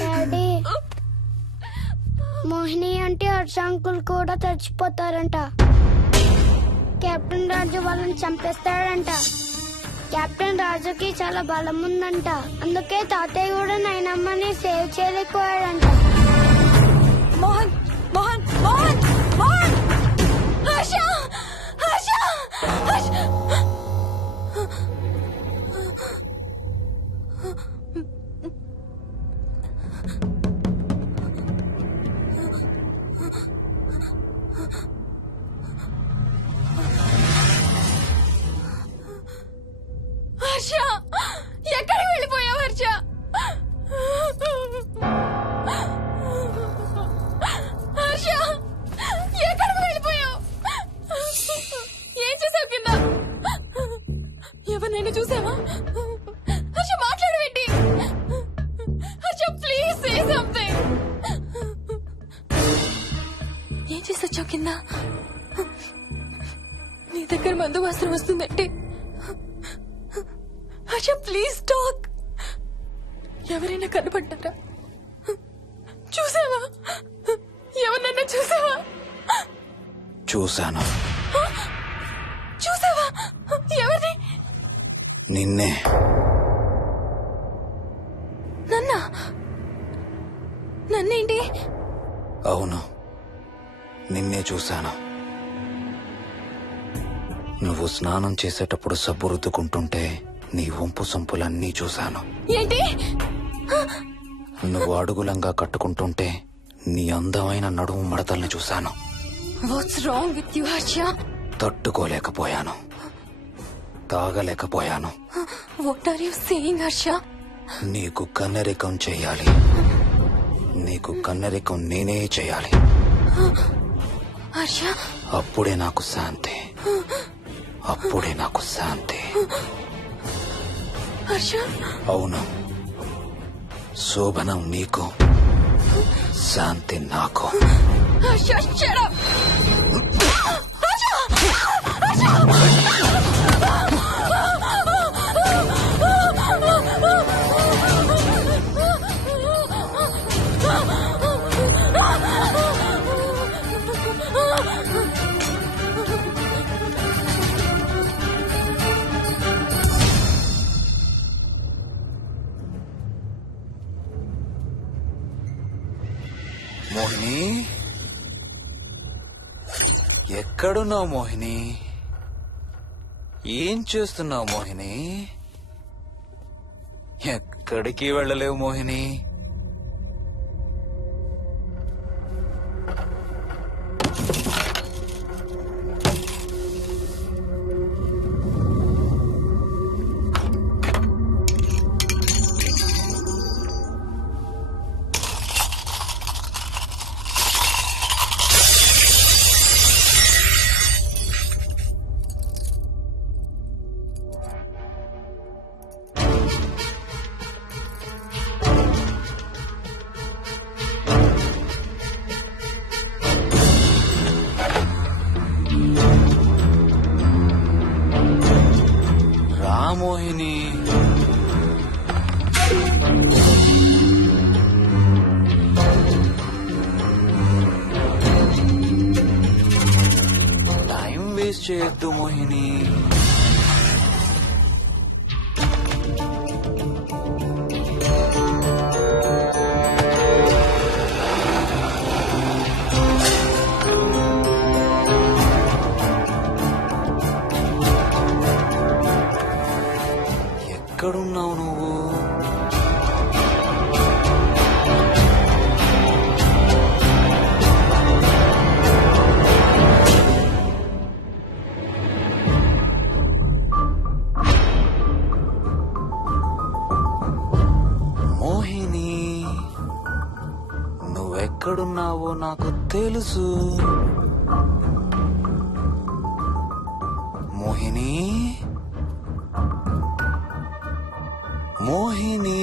Daddy, Mohini అంటే Harsha uncle కూడా చచ్చిపోతారంట. Captain రాజు వాళ్ళని చంపేస్తాడంట. కెప్టెన్ రాజుకి చాలా బలం ఉందంట. అందుకే తాతయ్య కూడా నాయనమ్మని సేవ్ చేయలేకపోయాడంట. మోహన్ మోహన్ మోహన్ మోహన్ హర్ష హర్ష హర్ష హర్ష ఎక్కడికి వెళ్ళిపోయావు హర్ష? హర్ష ఎక్కడికి వెళ్ళిపోయావు? ఏం చేసావు కింద? ఎవరినైనా చూసావా? హర్ష మాట్లాడవేంటి? Harsha please say something. ఏం చేసొచ్చావు కింద? నీ దగ్గర మందు వాసన వస్తుందంటే హర్ష ప్లీజ్ టాక్. ఎవరైనా కనపడ్డారా? చూసావా? ఎవరినన్నా చూసావా? చూశాను. చూసావా? ఎవరిని? నిన్నే. నన్నా? నన్నేంటి? అవును, నిన్నే చూశాను. నువ్వు స్నానం చేసేటప్పుడు సబ్బు రుద్దుకుంటుంటే నీ వంపు సొంపులన్నీ చూశాను. ఏంటి? నువ్వు అడుగులంగా కట్టుకుంటుంటే నీ అందమైన నడుము మడతల్ని చూశాను. What's wrong with you Harsha? తట్టుకోలేకపోయాను, తాగలేకపోయాను. What are you saying Harsha? నీకు కన్నరికం చెయ్యాలి. నీకు కన్నరికం నేనే చేయాలి. హర్ష అప్పుడే నాకు శాంతి. అప్పుడే నాకు శాంతి. హర్ష అవును, శోభనం నీకు, శాంతి నాకు. Harsha shut up. మోహిని, ఎక్కడున్నావు మోహిని? ఏం చేస్తున్నావు మోహిని? ఎక్కడికి వెళ్ళలేవు మోహిని. మోహిని, టైం వేస్ట్ చేయొద్దు మోహిని. ఎక్కడున్నావు నువ్వు? మోహిని, నువ్వెక్కడున్నావో నాకు తెలుసు. మోహిని, మోహిని,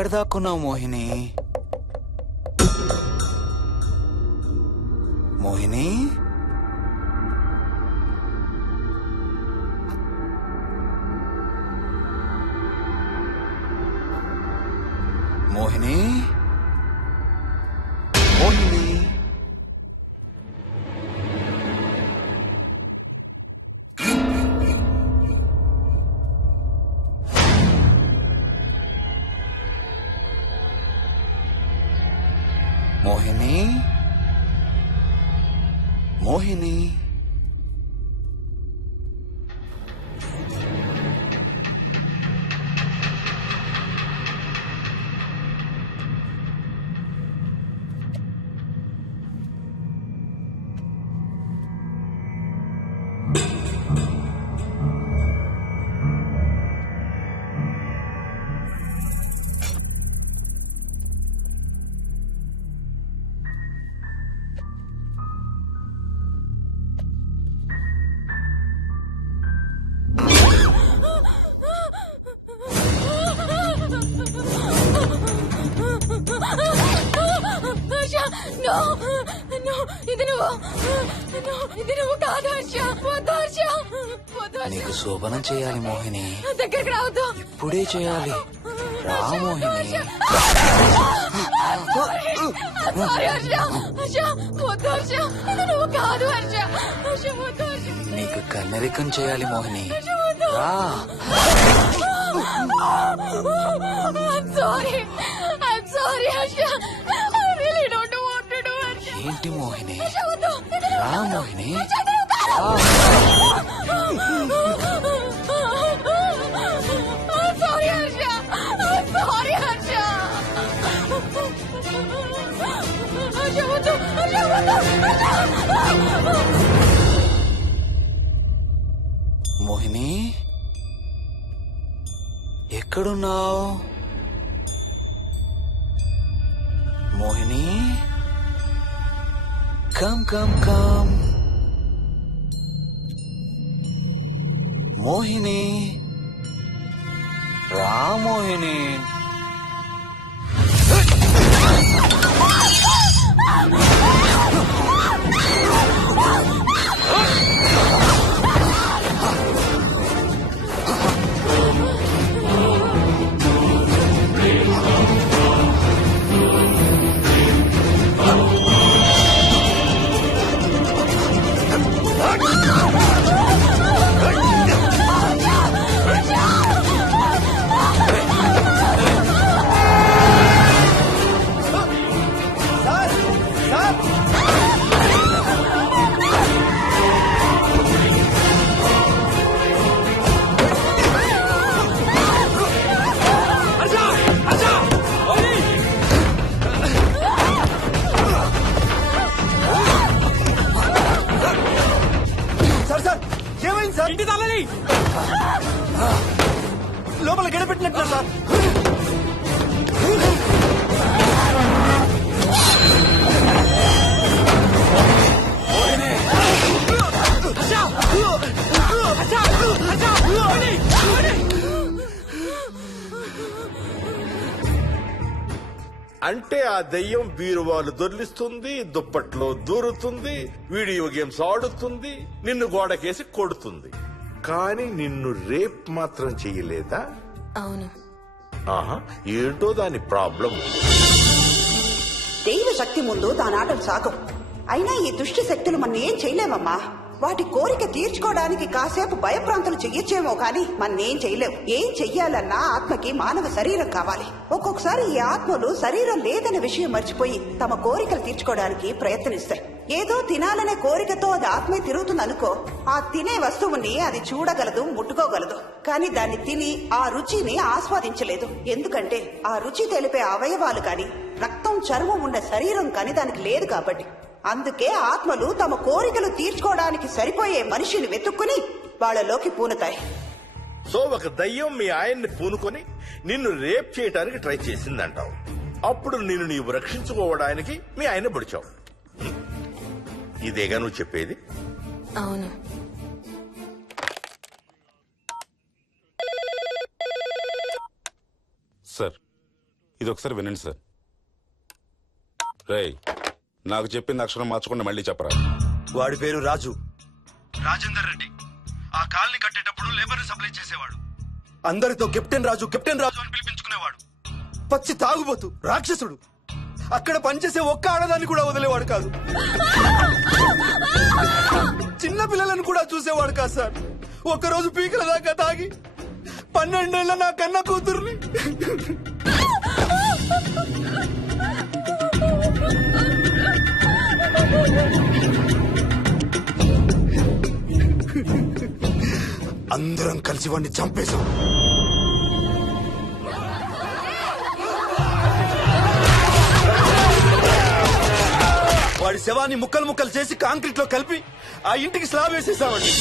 ఎక్కడ దాక్కున్నావు మోహిని? మోహిని, మోహిని, మోహిని. మోహిని, మోహిని. హర్ష, no, no, ఇది నువ్వు కాదు హర్ష. వద్దు హర్ష, వద్దు హర్ష. నీకు శోభనం చేయాలి మోహిని. దగ్గరికి రావద్దు. ఇప్పుడే చేయాలి. రా మోహిని. సారీ హర్ష. హర్ష, వద్దు హర్ష. ఇది నువ్వు కాదు హర్ష. హర్ష, వద్దు హర్ష. నీకు కన్నరికం చేయాలి మోహిని. రా. I'm sorry Harsha. I really don't want to do it. ఏంటి మోహిని? హర్ష, వద్దు. రా Mohini. I'm sorry Harsha. I'm sorry Harsha. Harsha, వద్దు. హర్ష, వద్దు. మోహిని, ఎక్కడున్నావు Mohini? Come come come Mohini. రా మోహిని. ఇంటి తాళాలి లోపల గడపెట్టినట్టు సార్. అంటే ఆ దెయ్యం బీరువాలు దొర్లిస్తుంది, దుప్పట్లో దూరుతుంది, వీడియో గేమ్స్ ఆడుతుంది, నిన్ను గోడకేసి కొడుతుంది. కానీ నిన్ను రేప్ మాత్రం చెయ్యలేదా? అవును. ఆహా, ఏంటో దాని ప్రాబ్లం. దైవ శక్తి ముందు దానాటలు సాగం. అయినా ఈ దుష్ట శక్తులు మన ఏం చేయలేమమ్మా. వాటి కోరిక తీర్చుకోవడానికి కాసేపు భయప్రాంతులు చెయ్యొచ్చేమో కానీ మన్నేం చేయలేవు. ఏం చెయ్యాలన్నా ఆత్మకి మానవ శరీరం కావాలి. ఒక్కొక్కసారి ఈ ఆత్మలు శరీరం లేదనే విషయం మర్చిపోయి తమ కోరికలు తీర్చుకోవడానికి ప్రయత్నిస్తాయి. ఏదో తినాలనే కోరికతో అది ఆత్మే తిరుగుతుందనుకో, ఆ తినే వస్తువుని అది చూడగలదు, ముట్టుకోగలదు. కానీ దాన్ని తిని ఆ రుచిని ఆస్వాదించలేదు. ఎందుకంటే ఆ రుచి తెలిపే అవయవాలు కాని, రక్తం చర్మం ఉన్న శరీరం కాని దానికి లేదు కాబట్టి. అందుకే ఆత్మలు తమ కోరికలు తీర్చుకోవడానికి సరిపోయే మనిషిని వెతుక్కుని వాళ్ళలోకి పూనుతాయి. సో ఒక దయ్యం మీ ఆయన్ని పూనుకొని నిన్ను రేప్ చేయడానికి ట్రై చేసిందంటావు. అప్పుడు నిన్ను నీవు రక్షించుకోవడానికి మీ ఆయన పొడిచావు. ఇదేగా నువ్వు చెప్పేది? అవును. సార్, ఇది ఒకసారి వినండి సార్. రేయ్, నాకు చెప్పింది అక్షరం మార్చకుండా మళ్ళీ చెప్పరా. వాడి పేరు రాజు, రాజేందర్ రెడ్డి. ఆ కాలనీ కట్టేటప్పుడు లేబర్ సప్లై చేసేవాడు. అందరితో కెప్టెన్ రాజు కెప్టెన్ రాజు అని పిలిపించుకునేవాడు. పచ్చి తాగుబోతు, రాక్షసుడు. అక్కడ పనిచేసే ఒక్క ఆడదాన్ని కూడా వదిలేవాడు కాదు. చిన్న పిల్లలను కూడా చూసేవాడు కాదు సార్. ఒక్కరోజు పీకల దాకా తాగి 12 ఏళ్ల నా కన్న కూతుర్ని అందరం కలిసి వాడిని చంపేశాం. వాడి శవాన్ని ముక్కలు ముక్కలు చేసి కాంక్రీట్ లో కలిపి ఆ ఇంటికి స్లాబ్ వేసేసామండి.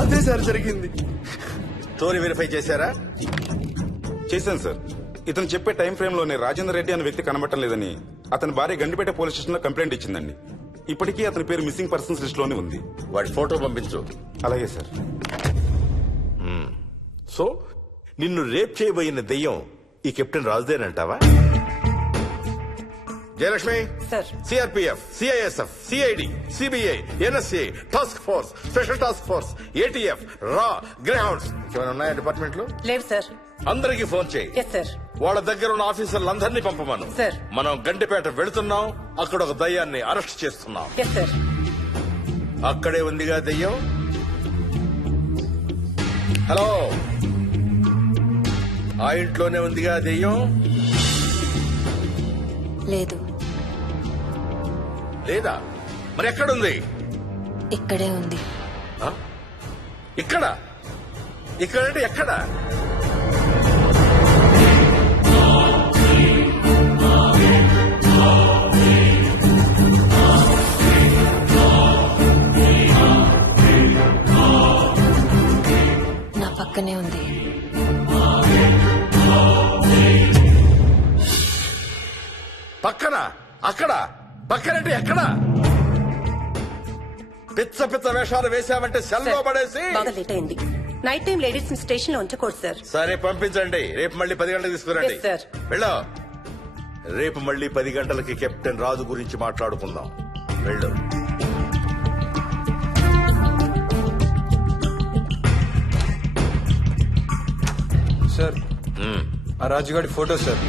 అదే సార్ జరిగింది. స్టోరీ వెరిఫై చేశారా? చేశాను సార్. ఇతను చెప్పే టైం ఫ్రేమ్ లోనే రాజేందర్ రెడ్డి అనే వ్యక్తి కనబడటం లేదని అతని భార్య గండిపేట పోలీస్ స్టేషన్ లో కంప్లైంట్ ఇచ్చిందండి. ఇప్పటికీ అతని పేరు మిస్సింగ్ పర్సన్స్ లిస్ట్ లోనే ఉంది. వాడి ఫోటో పంపించు. అలాగే సార్. సో నిన్ను రేప్ చేయబోయిన దెయ్యం ఈ కెప్టెన్ రాజుదేనంటావా? Jayalakshmi, CRPF, CISF, CID, CBI, NSA, task force, special task force, ATF, రా, గ్రౌండ్స్ ఏమైనా ఉన్నాయా డిపార్ట్మెంట్ లో? లేవు సార్. అందరికీ ఫోన్ చేయి. Yes sir. వాళ్ళ దగ్గర ఉన్న ఆఫీసర్లందరినీ పంపమను. సార్. మనం గండిపేట వెళుతున్నాం. అక్కడ ఒక దయ్యాన్ని అరెస్ట్ చేస్తున్నాం. Yes sir. అక్కడే ఉందిగా దెయ్యం. హలో, ఆ ఇంట్లోనే ఉందిగా దెయ్యం? లేదు, లేదా? మరి ఎక్కడుంది? ఇక్కడే ఉంది. ఆ? ఇక్కడ? ఇక్కడంటే ఎక్కడ? నా పక్కనే ఉంది. పక్కన? అక్కడ? పక్కనంటే ఎక్కడ? పిచ్చ పిచ్చ వేషాలు వేశామంటే సెల్లో పడేసి. బాగా లేట్ అయింది. నైట్ టైం లేడీస్ ని స్టేషన్ లో ఉంచకూడదు సార్. సరే పంపించండి. రేపు మళ్ళీ 10 గంటలకు తీసుకురండి. Yes, sir. వెళ్ళు. రేపు మళ్ళీ 10 గంటలకి కెప్టెన్ రాజు గురించి మాట్లాడుకుందాం. వెళ్ళు. సార్, ఆ రాజుగాడి ఫోటో సార్.